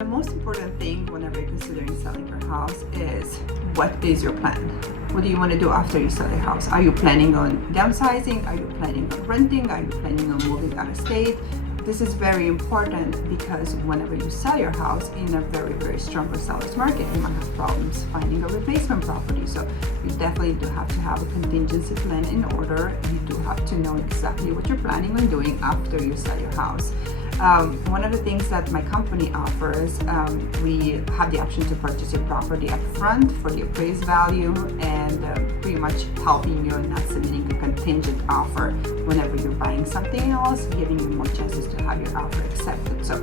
The most important thing whenever you're considering selling your house is, what is your plan? What do you want to do after you sell your house? Are you planning on downsizing? Are you planning on renting? Are you planning on moving out of state? This is very important because whenever you sell your house in a very, very stronger seller's market, you might have problems finding a replacement property. So you definitely do have to have a contingency plan in order. You do have to know exactly what you're planning on doing after you sell your house. One of the things that my company offers, we have the option to purchase your property up front for the appraised value and pretty much helping you and not submitting a contingent offer whenever you're buying something else, giving you more chances to have your offer accepted. So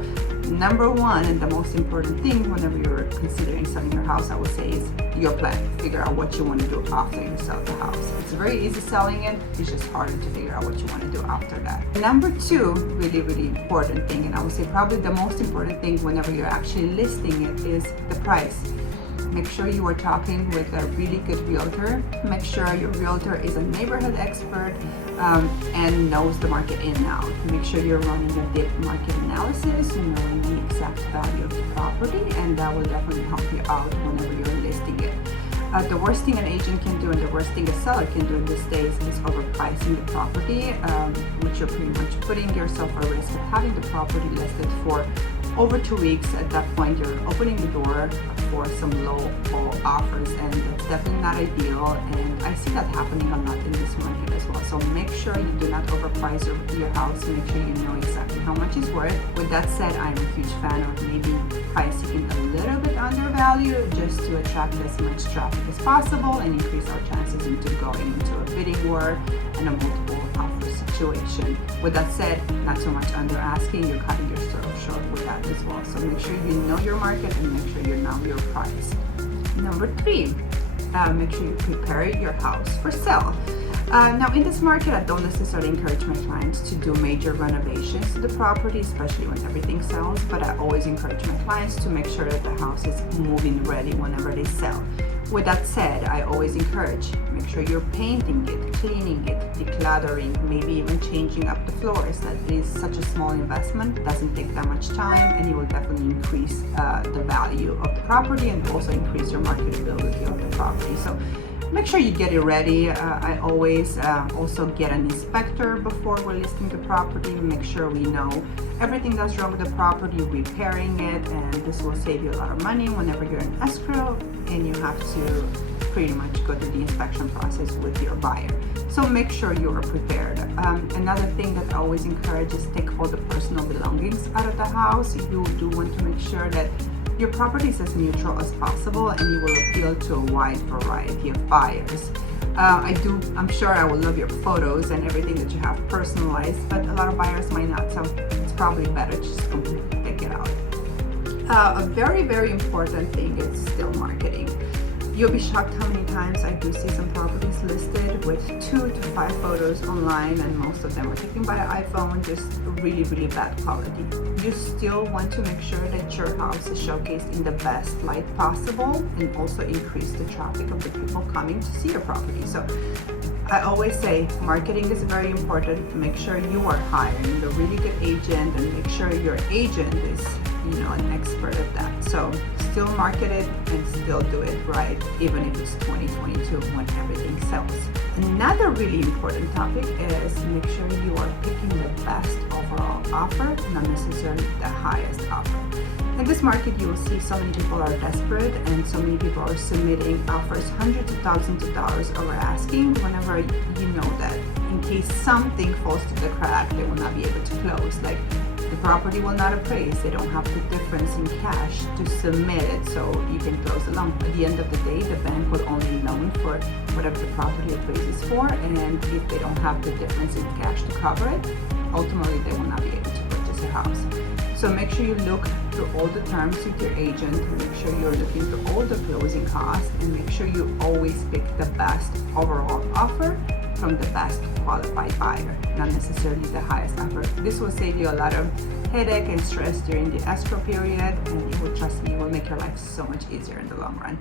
number one and the most important thing whenever you're considering selling your house, I would say, is your plan. Figure out what you want to do after you sell the house. It's very easy selling it, it's just harder to figure out what you want to do after that. Number two, really, really important thing, and I would say probably the most important thing whenever you're actually listing it, is the price. Make sure you are talking with a really good realtor. Make sure your realtor is a neighborhood expert and knows the market in and out. Make sure you're running a deep market analysis, knowing the exact value of the property, and that will definitely help you out whenever you're listing it. The worst thing an agent can do and the worst thing a seller can do in these days is overpricing the property, which you're pretty much putting yourself at risk of having the property listed for over 2 weeks. At that point, you're opening the door for some low offers, and that's definitely not ideal. And I see that happening a lot in this market as well. So make sure you do not overprice your house. Make sure you know exactly how much it's worth. With that said, I'm a huge fan of maybe pricing it a little bit undervalued just to attract as much traffic as possible and increase our chances into going into a bidding war and a multiple offer situation. With that said, not so much under asking, you're cutting yourself short with that as well. So make sure you know your market and make sure you know your price. Number three, make sure you prepare your house for sale. Now in this market, I don't necessarily encourage my clients to do major renovations to the property, especially when everything sells, but I always encourage my clients to make sure that the house is move-in ready whenever they sell. With that said, I always encourage, make sure you're painting it, cleaning it, decluttering, maybe even changing up the floors. That is such a small investment, doesn't take that much time, and it will definitely increase the value of the property and also increase your marketability of the property. So make sure you get it ready. I always also get an inspector before we're listing the property. Make sure we know everything that's wrong with the property, repairing it, and this will save you a lot of money whenever you're in escrow and you have to pretty much go through the inspection process with your buyer. So make sure you are prepared. Another thing that I always encourage is take all the personal belongings out of the house. You do want to make sure that your property is as neutral as possible and you will appeal to a wide variety of buyers. I'm sure I will love your photos and everything that you have personalized, but a lot of buyers might not, so it's probably better to just completely take it out. A very, very important thing is still marketing. You'll be shocked how many times I do see some properties listed with 2 to 5 photos online, and most of them are taken by an iPhone, just really, really bad quality. You still want to make sure that your house is showcased in the best light possible and also increase the traffic of the people coming to see your property. So I always say marketing is very important. Make sure you are hiring a really good agent and make sure your agent is an expert at that. So still market it and still do it right, even if it's 2022 when everything sells. Another really important topic is make sure you are picking the best overall offer, not necessarily the highest offer. In this market, you will see so many people are desperate and so many people are submitting offers hundreds of thousands of dollars over asking whenever you know that in case something falls to the crack, they will not be able to close. Like, the property will not appraise, they don't have the difference in cash to submit it so you can close the loan. At the end of the day, the bank will only loan for whatever the property appraises for, and if they don't have the difference in cash to cover it, ultimately they will not be able to purchase a house. So make sure you look through all the terms with your agent, make sure you're looking through all the closing costs, and make sure you always pick the best overall offer from the best qualified buyer, not necessarily the highest offer. This will save you a lot of headache and stress during the escrow period, and it will, trust me, it will make your life so much easier in the long run.